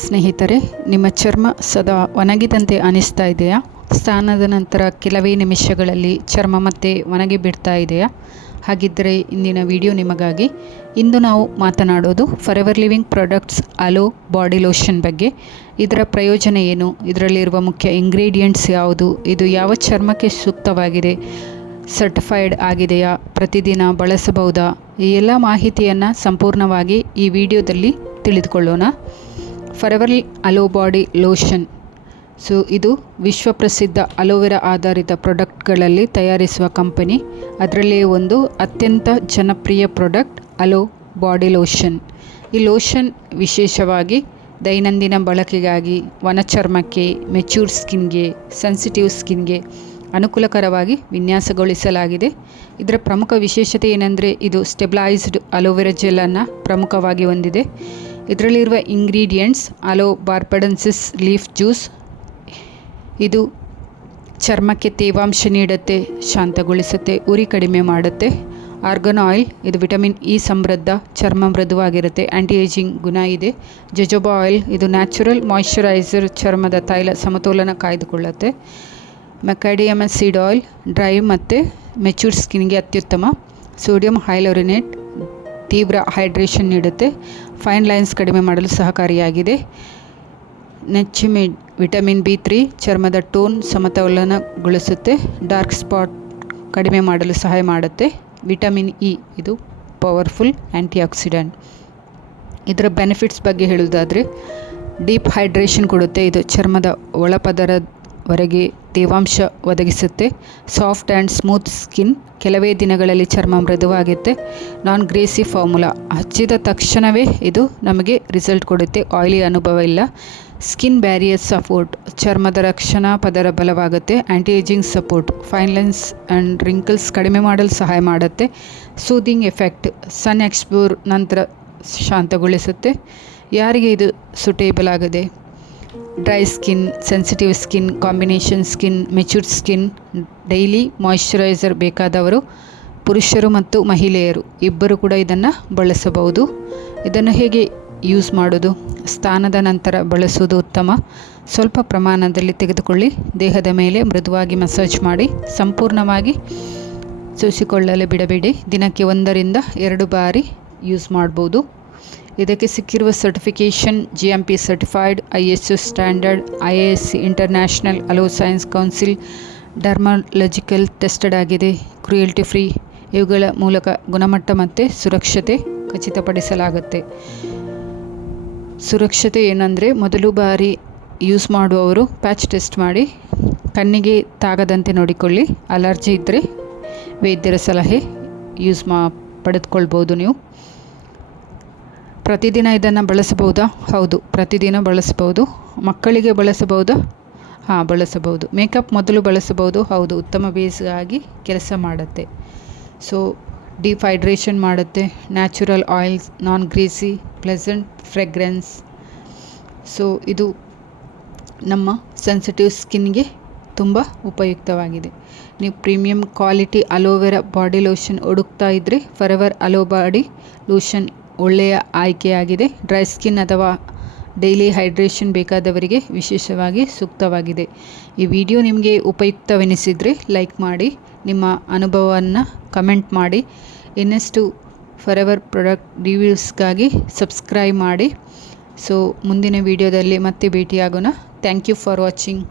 ಸ್ನೇಹಿತರೆ, ನಿಮ್ಮ ಚರ್ಮ ಸದಾ ಒಣಗಿದಂತೆ ಅನಿಸ್ತಾ ಇದೆಯಾ? ಸ್ನಾನದ ನಂತರ ಕೆಲವೇ ನಿಮಿಷಗಳಲ್ಲಿ ಚರ್ಮ ಮತ್ತೆ ಒಣಗಿ ಬಿಡ್ತಾ ಇದೆಯಾ? ಹಾಗಿದ್ದರೆ ಇಂದಿನ ವಿಡಿಯೋ ನಿಮಗಾಗಿ. ಇಂದು ನಾವು ಮಾತನಾಡೋದು Forever Living products aloe body lotion ಬಗ್ಗೆ. ಇದರ ಪ್ರಯೋಜನ ಏನು, ಇದರಲ್ಲಿರುವ ಮುಖ್ಯ ಇಂಗ್ರೀಡಿಯೆಂಟ್ಸ್ ಯಾವುದು, ಇದು ಯಾವ ಚರ್ಮಕ್ಕೆ ಸೂಕ್ತವಾಗಿದೆ, ಸರ್ಟಿಫೈಡ್ ಆಗಿದೆಯಾ, ಪ್ರತಿದಿನ ಬಳಸಬಹುದಾ, ಈ ಎಲ್ಲ ಮಾಹಿತಿಯನ್ನು ಸಂಪೂರ್ಣವಾಗಿ ಈ ವಿಡಿಯೋದಲ್ಲಿ ತಿಳಿದುಕೊಳ್ಳೋಣ. Forever hello body lotion, so ಇದು ವಿಶ್ವಪ್ರಸಿದ್ಧ ಅಲೋವೆರಾ ಆಧಾರಿತ ಪ್ರಾಡಕ್ಟ್ಗಳಲ್ಲಿ ತಯಾರಿಸುವ ಕಂಪನಿ. ಅದರಲ್ಲಿ ಒಂದು ಅತ್ಯಂತ ಜನಪ್ರಿಯ ಪ್ರಾಡಕ್ಟ್ ಅಲೋ ಬಾಡಿ ಲೋಷನ್. ಈ ಲೋಷನ್ ವಿಶೇಷವಾಗಿ ದೈನಂದಿನ ಬಳಕೆಗಾಗಿ, ವನಚರ್ಮಕ್ಕೆ, ಮೆಚ್ಯೂರ್ ಸ್ಕಿನ್ಗೆ, ಸೆನ್ಸಿಟಿವ್ ಸ್ಕಿನ್ಗೆ ಅನುಕೂಲಕರವಾಗಿ ವಿನ್ಯಾಸಗೊಳಿಸಲಾಗಿದೆ. ಇದರ ಪ್ರಮುಖ ವಿಶೇಷತೆ ಏನೆಂದರೆ ಇದು ಸ್ಟೆಬಿಲೈಸ್ಡ್ ಅಲೋವೆರಾ ಜೆಲ್ಲನ್ನು ಪ್ರಮುಖವಾಗಿ ಹೊಂದಿದೆ. ಇದರಲ್ಲಿರುವ ಇಂಗ್ರೀಡಿಯೆಂಟ್ಸ್ ಅಲೋ ಬಾರ್ಬಡನ್ಸಿಸ್ ಲೀಫ್ ಜ್ಯೂಸ್, ಇದು ಚರ್ಮಕ್ಕೆ ತೇವಾಂಶ ನೀಡುತ್ತೆ, ಶಾಂತಗೊಳಿಸುತ್ತೆ, ಉರಿ ಕಡಿಮೆ ಮಾಡುತ್ತೆ. ಆರ್ಗನ್ ಆಯಿಲ್, ಇದು ವಿಟಮಿನ್ ಇ ಸಮೃದ್ಧ, ಚರ್ಮ ಮೃದುವಾಗಿರುತ್ತೆ, ಆ್ಯಂಟಿ ಏಜಿಂಗ್ ಗುಣ ಇದೆ. ಜೊಜೋಬಾ ಆಯಿಲ್, ಇದು ನ್ಯಾಚುರಲ್ ಮಾಯಿಶ್ಚರೈಸರ್, ಚರ್ಮದ ತೈಲ ಸಮತೋಲನ ಕಾಯ್ದುಕೊಳ್ಳುತ್ತೆ. ಮೆಕಾಡಿಯಮ್ ಸೀಡ್ ಆಯಿಲ್, ಡ್ರೈ ಮತ್ತು ಮೆಚ್ಯೂರ್ಡ್ ಸ್ಕಿನ್ಗೆ ಅತ್ಯುತ್ತಮ. ಸೋಡಿಯಂ ಹೈಲೋರಿನೇಟ್, ತೀವ್ರ ಹೈಡ್ರೇಷನ್ ನೀಡುತ್ತೆ, ಫೈನ್ ಲೈನ್ಸ್ ಕಡಿಮೆ ಮಾಡಲು ಸಹಕಾರಿಯಾಗಿದೆ. ನೆಚ್ಚಿಮಿಡ್, ವಿಟಮಿನ್ B3, ಚರ್ಮದ ಟೋನ್ ಸಮತೋಲನಗೊಳಿಸುತ್ತೆ, ಡಾರ್ಕ್ ಸ್ಪಾಟ್ ಕಡಿಮೆ ಮಾಡಲು ಸಹಾಯ ಮಾಡುತ್ತೆ. ವಿಟಮಿನ್ ಇ, ಇದು ಪವರ್ಫುಲ್ ಆ್ಯಂಟಿ ಆಕ್ಸಿಡೆಂಟ್. ಇದರ ಬೆನಿಫಿಟ್ಸ್ ಬಗ್ಗೆ ಹೇಳುವುದಾದರೆ ಡೀಪ್ ಹೈಡ್ರೇಷನ್ ಕೊಡುತ್ತೆ, ಇದು ಚರ್ಮದ ಒಳಪದರವರೆಗೆ ತೇವಾಂಶ ಒದಗಿಸುತ್ತೆ. ಸಾಫ್ಟ್ ಆ್ಯಂಡ್ ಸ್ಮೂತ್ ಸ್ಕಿನ್, ಕೆಲವೇ ದಿನಗಳಲ್ಲಿ ಚರ್ಮ ಮೃದುವಾಗುತ್ತೆ. ನಾನ್ ಗ್ರೇಸಿ ಫಾರ್ಮುಲಾ, ಹಚ್ಚಿದ ತಕ್ಷಣವೇ ಇದು ನಮಗೆ ರಿಸಲ್ಟ್ ಕೊಡುತ್ತೆ, ಆಯಿಲಿ ಅನುಭವ ಇಲ್ಲ. ಸ್ಕಿನ್ ಬ್ಯಾರಿಯರ್ ಸಪೋರ್ಟ್, ಚರ್ಮದ ರಕ್ಷಣಾ ಪದರ ಬಲವಾಗುತ್ತೆ. Anti ageing support, fine lines and wrinkles ಕಡಿಮೆ ಮಾಡಲು ಸಹಾಯ ಮಾಡುತ್ತೆ. ಸೂದಿಂಗ್ ಎಫೆಕ್ಟ್, ಸನ್ ಎಕ್ಸ್ಪೋರ್ ನಂತರ ಶಾಂತಗೊಳಿಸುತ್ತೆ. ಯಾರಿಗೆ ಇದು ಸೂಟೇಬಲ್ ಆಗಿದೆ? Dry skin, sensitive skin, combination skin, matured skin, daily moisturiser ಬೇಕಾದವರು, ಪುರುಷರು ಮತ್ತು ಮಹಿಳೆಯರು ಇಬ್ಬರು ಕೂಡ ಇದನ್ನು ಬಳಸಬಹುದು. ಇದನ್ನು ಹೇಗೆ ಯೂಸ್ ಮಾಡೋದು? ಸ್ನಾನದ ನಂತರ ಬಳಸುವುದು ಉತ್ತಮ. ಸ್ವಲ್ಪ ಪ್ರಮಾಣದಲ್ಲಿ ತೆಗೆದುಕೊಳ್ಳಿ, ದೇಹದ ಮೇಲೆ ಮೃದುವಾಗಿ ಮಸಾಜ್ ಮಾಡಿ, ಸಂಪೂರ್ಣವಾಗಿ ಸೋಸಿಕೊಳ್ಳಲು ಬಿಡಬೇಡಿ. ದಿನಕ್ಕೆ 1 ರಿಂದ 2 ಬಾರಿ ಯೂಸ್ ಮಾಡ್ಬೋದು. ಇದಕ್ಕೆ ಸಿಕ್ಕಿರುವ certification GMP certified, ISO standard, IASC international aloe science council, dermatological tested ಆಗಿದೆ, ಕ್ರುಯಲ್ಟಿ ಫ್ರೀ. ಇವುಗಳ ಮೂಲಕ ಗುಣಮಟ್ಟ ಮತ್ತು ಸುರಕ್ಷತೆ ಖಚಿತಪಡಿಸಲಾಗುತ್ತೆ. ಸುರಕ್ಷತೆ ಏನಂದರೆ, ಮೊದಲು ಬಾರಿ ಯೂಸ್ ಮಾಡುವವರು ಪ್ಯಾಚ್ ಟೆಸ್ಟ್ ಮಾಡಿ, ಕಣ್ಣಿಗೆ ತಾಗದಂತೆ ನೋಡಿಕೊಳ್ಳಿ. ಅಲರ್ಜಿ ಇದ್ದರೆ ವೈದ್ಯರ ಸಲಹೆ ಪಡೆದುಕೊಳ್ಬೋದು ನೀವು. ಪ್ರತಿದಿನ ಇದನ್ನು ಬಳಸಬಹುದಾ? ಹೌದು, ಪ್ರತಿದಿನ ಬಳಸಬಹುದು. ಮಕ್ಕಳಿಗೆ ಬಳಸಬಹುದಾ? ಹಾಂ, ಬಳಸಬಹುದು. ಮೇಕಪ್ ಮೊದಲು ಬಳಸಬಹುದು. ಹೌದು, ಉತ್ತಮ ಬೇಸ್ ಆಗಿ ಕೆಲಸ ಮಾಡುತ್ತೆ. ಸೊ ಡೀಪ್ ಹೈಡ್ರೇಷನ್ ಮಾಡುತ್ತೆ, ನ್ಯಾಚುರಲ್ ಆಯಿಲ್ಸ್, ನಾನ್ ಗ್ರೀಸಿ, ಪ್ಲೆಸೆಂಟ್ ಫ್ರೆಗ್ರೆನ್ಸ್. ಸೊ ಇದು ನಮ್ಮ ಸೆನ್ಸಿಟಿವ್ ಸ್ಕಿನ್ಗೆ ತುಂಬ ಉಪಯುಕ್ತವಾಗಿದೆ. ನೀವು premium quality aloe vera body lotion ಹುಡುಕ್ತಾ ಇದ್ದರೆ ಫಾರೆವರ್ ಅಲೋ ಬಾಡಿ ಲೋಷನ್ ಒಳ್ಳೆಯ ಆಯ್ಕೆಯಾಗಿದೆ. ಡ್ರೈ ಸ್ಕಿನ್ ಅಥವಾ ಡೈಲಿ ಹೈಡ್ರೇಷನ್ ಬೇಕಾದವರಿಗೆ ವಿಶೇಷವಾಗಿ ಸೂಕ್ತವಾಗಿದೆ. ಈ ವಿಡಿಯೋ ನಿಮಗೆ ಉಪಯುಕ್ತವೆನಿಸಿದರೆ ಲೈಕ್ ಮಾಡಿ, ನಿಮ್ಮ ಅನುಭವವನ್ನು ಕಮೆಂಟ್ ಮಾಡಿ. ಇನ್ನಷ್ಟು ಫಾರೆವರ್ ಪ್ರಾಡಕ್ಟ್ ರಿವ್ಯೂಸ್ಗಾಗಿ ಸಬ್ಸ್ಕ್ರೈಬ್ ಮಾಡಿ. ಸೊ ಮುಂದಿನ ವಿಡಿಯೋದಲ್ಲಿ ಮತ್ತೆ ಭೇಟಿಯಾಗೋಣ. Thank you for watching.